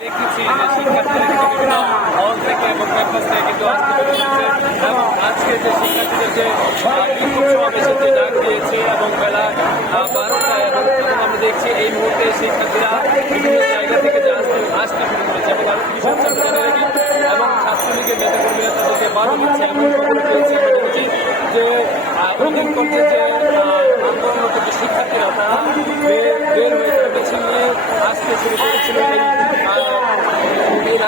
দেখেছি যে শিক্ষার্থীরা কিন্তু বিভিন্ন আজকে যে শিক্ষার্থীদের যে এবং বেলা বারোটায় এবং দেখছি এই মুহূর্তে শিক্ষার্থীরা আসতে আসতে করেছে। এবং আরও কিছু ছাত্রছাত্রীরা কি এবং ছাত্রলীগের নেতাকর্মীরা তাদেরকে বারো দিচ্ছে এবং খবর পেয়েছি দেখেছি যে আহ, ওদের যে আন্দোলনরত যে শিক্ষার্থীরা তারা বের হয়ে আসতে শুরু করেছিল।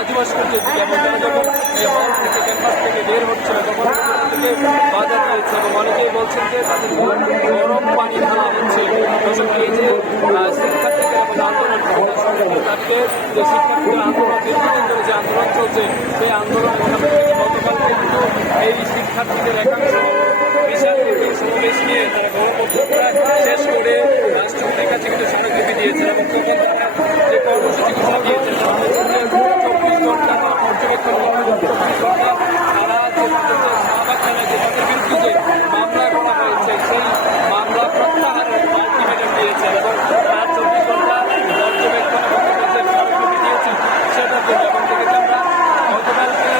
যখন এই হল থেকে ক্যাম্পাস থেকে বের হচ্ছিল তখন তাদেরকে বাধা দিয়েছে, এবং অনেকেই বলছেন যে তাদের গরম পানি ঢালা হচ্ছে। এই যে শিক্ষার্থীদের এবং আন্দোলন, তাদেরকে যে শিক্ষার্থীদের আন্দোলন দীর্ঘদিন ধরে যে আন্দোলন চলছে, সেই আন্দোলন গতকাল কিন্তু এই শিক্ষার্থীদের একাংশ বিশাল নিয়ে তারা গণপত্রটা শেষ করে রাষ্ট্রপতির কাছে কিন্তু স্মারকলিপি দিয়েছে এবং তখন তারা যে কর্মসূচি ঘোষণা দিয়েছে তারা হচ্ছে যে চব্বিশ ঘণ্টা তারা পর্যবেক্ষণ করবে চব্বিশ ঘণ্টা তারা যে তাদের যে শাহবাগ থানায় যে তাদের বিরুদ্ধে যে মামলা করা হয়েছে সেই মামলা প্রত্যাহারের আলটিমেটাম দিয়েছে এবং তার চব্বিশ ঘণ্টা পর্যবেক্ষণ এবং তাদের যে স্মারকলিপি দিয়েছে সেটার জন্য এবং দেখেছি আমরা গতকালকে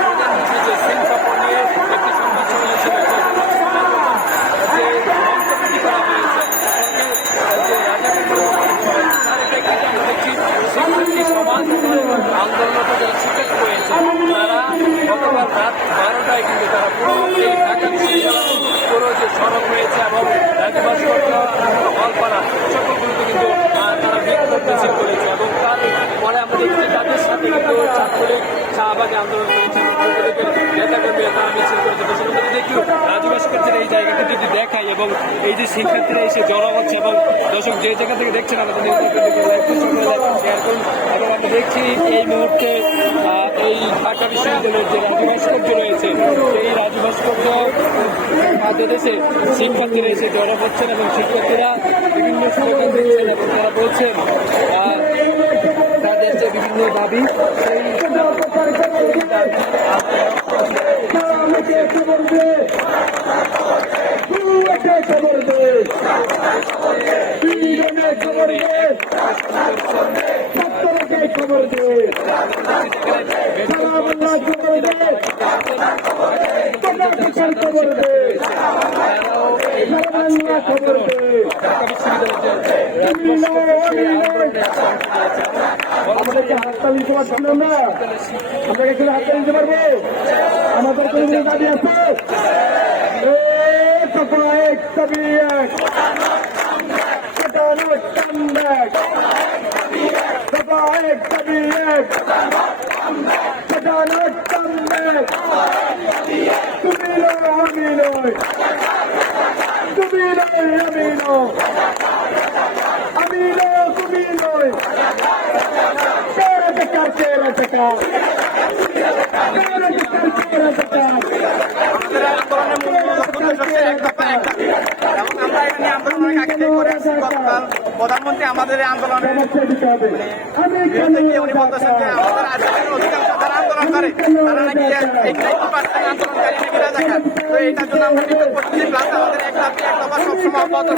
প্রধানমন্ত্রী যে সিং কাপুর নিয়ে একটি সংবাদ সম্মেলন ছিল সেই সংবাদ সম্মেলনে যে মন্তব্যটি করা হয়েছে তাকে যে রাজা তার প্রেক্ষিতে আমরা দেখছি শিক্ষার্থী সমাজ আন্দোলনরত যারা শিক্ষার্থী রয়েছে তারা গতকাল রাত বারোটায় কিন্তু তারা পুরো এই ঢাকা পুরো যে সড়ক রয়েছে এবং হলপাড়া সকলগুলোতে কিন্তু তারা বিক্ষোভ মিছিল করেছে এবং তার পরে আমরা দেখছি তাদের সাথে কিন্তু চাঁদপুরে শাহবাগে আন্দোলন জায়গাটি যদি দেখাই এবং এই যে শিক্ষার্থীরা এসে জড়া হচ্ছে এবং দর্শক যে জায়গা থেকে দেখছেন আমাদের শেয়ার করুন। এবং আমরা দেখছি এই মুহূর্তে এই ঢাকা বিশ্ববিদ্যালয়ের যে রাজু ভাস্কর্য রয়েছে, সেই রাজু ভাস্কর্য হাতে দেশে শিক্ষার্থীরা এসে জড়ো হচ্ছেন এবং শিক্ষার্থীরা বিভিন্ন স্লোগান দিচ্ছেন এবং তারা বলছেন তাদের যে বিভিন্ন দাবি, সেই খবর দে সারা বাংলা খবর দে তোমরা আমরা আমাদের দাবি আছে এ সফা এক দাবি এক কাটানো কামব্যাক সফা এক দাবি এক কাটানো কামব্যাক তুমি নয় আমি নয় তুমি নয় আমি নয় আমি নয় তুমি নয় তেরা টাকার তেরা টাকা তেরা টাকার তেরা টাকা এবং আমরা এখানে আন্দোলনের আগে থেকে করে আসছি গতকাল প্রধানমন্ত্রী আমাদের আন্দোলনের উনি বলতেছেন যে আমাদের আজকের অধিকাংশ যারা আন্দোলন করে, তারা নাকি এই নাইনটি পার্সেন্ট আন্দোলনকারী নাকি রাজাকার তো এটার জন্য আমরা বিক্ষোভ করতেছি প্লাস আমাদের এক দাবি এক দফা সবসময় অব্যাহত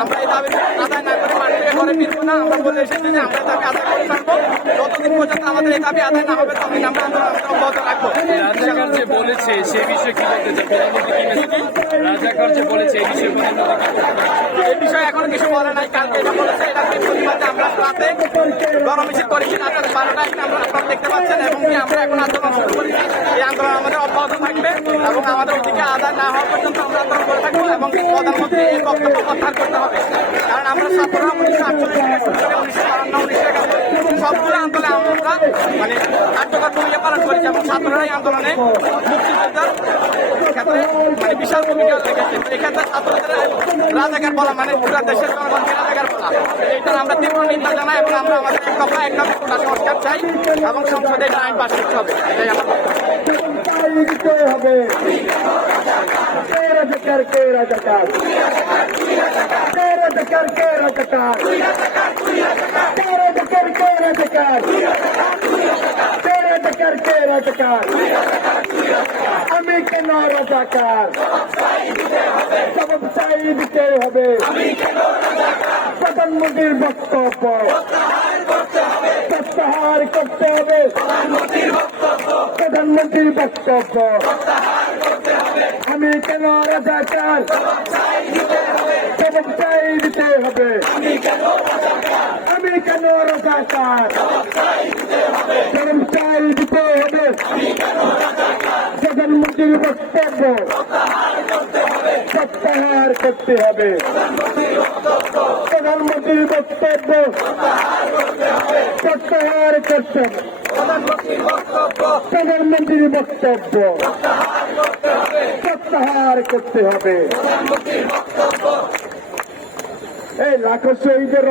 আমরা এই দাবি আদায় না করে মাটিতে করে ফিরবো না। আমরা বলে এসেছি যে আমরা দাবি আদায় করে থাকব পর্যন্ত আমাদের এই দাবি আদায় না হবে ততদিন আমরা আন্দোলন অব্যাহত রাখব। রাজাকার যে বলেছে সেই বিষয়ে কি বলতে চান? প্রধানমন্ত্রী কি রাজাকার যে বলেছে এই বিষয়ে? এই বিষয়ে এখনও কিছু বলে নাই। কালকে এটা বলেছে এটা প্রতিবাদে আমরা রাতে গণমিছিল করেছি রাতের বারোটায় আমরা আপনারা দেখতে পাচ্ছেন এবং কি আমরা এখন আন্দোলন শুরু করেছি। এই আন্দোলন আমাদের অব্যাহত থাকবে এবং আমাদের অধিকার আদায় না হওয়া পর্যন্ত আমরা আন্দোলন করে থাকব এবং প্রধানমন্ত্রী এই বক্তব্য প্রত্যাহার করতে হবে। কারণ আমরা ছাত্ররা উনিশশো আটচল্লিশ থেকে উনিশশো বারান্ন উনিশশো একাত্তর সবগুলো আন্দোলনে আমরা মানে কার্যকর পালন করেছি এবং ছাত্ররা এই আন্দোলনে মুক্তিযোদ্ধার ক্ষেত্রে মানে বিশাল ভূমিকা রেখেছে এক্ষেত্রে ছাত্রদের রাজাকার বলা মানে পুরো দেশের জনগণকে রাজাকার বলা। এইটার আমরা তীব্র নিন্দা জানাই এবং আমরা আমাদের এক দফা এক দফা সংস্কার চাই এবং সংসদে আইন পাশ করতে হবে। এটাই আমার তাই দিতে হবে তেরা টাকার তেরা টাকা তেরা টাকার তেরা টাকা তেরা টাকার তেরা টাকা তেরা টাকার তেরা টাকা আমি কেন রাজাকার জবাব চাই দিতে হবে প্রধানমন্ত্রীর বক্তব্য প্রত্যাহার করতে হবে প্রধানমন্ত্রীর বক্তব্য আমি কেন রাজাকার চাই দিতে হবে? আমি কেন রাজাকার চাই দিতে হবে? প্রধানমন্ত্রীর বক্তব্য প্রত্যাহার করতে হবে। প্রধানমন্ত্রীর বক্তব্য প্রত্যাহার করতে হবে। প্রধানমন্ত্রীর বক্তব্য। প্রত্যাহার করতে হবে। এই লাখো শহীদের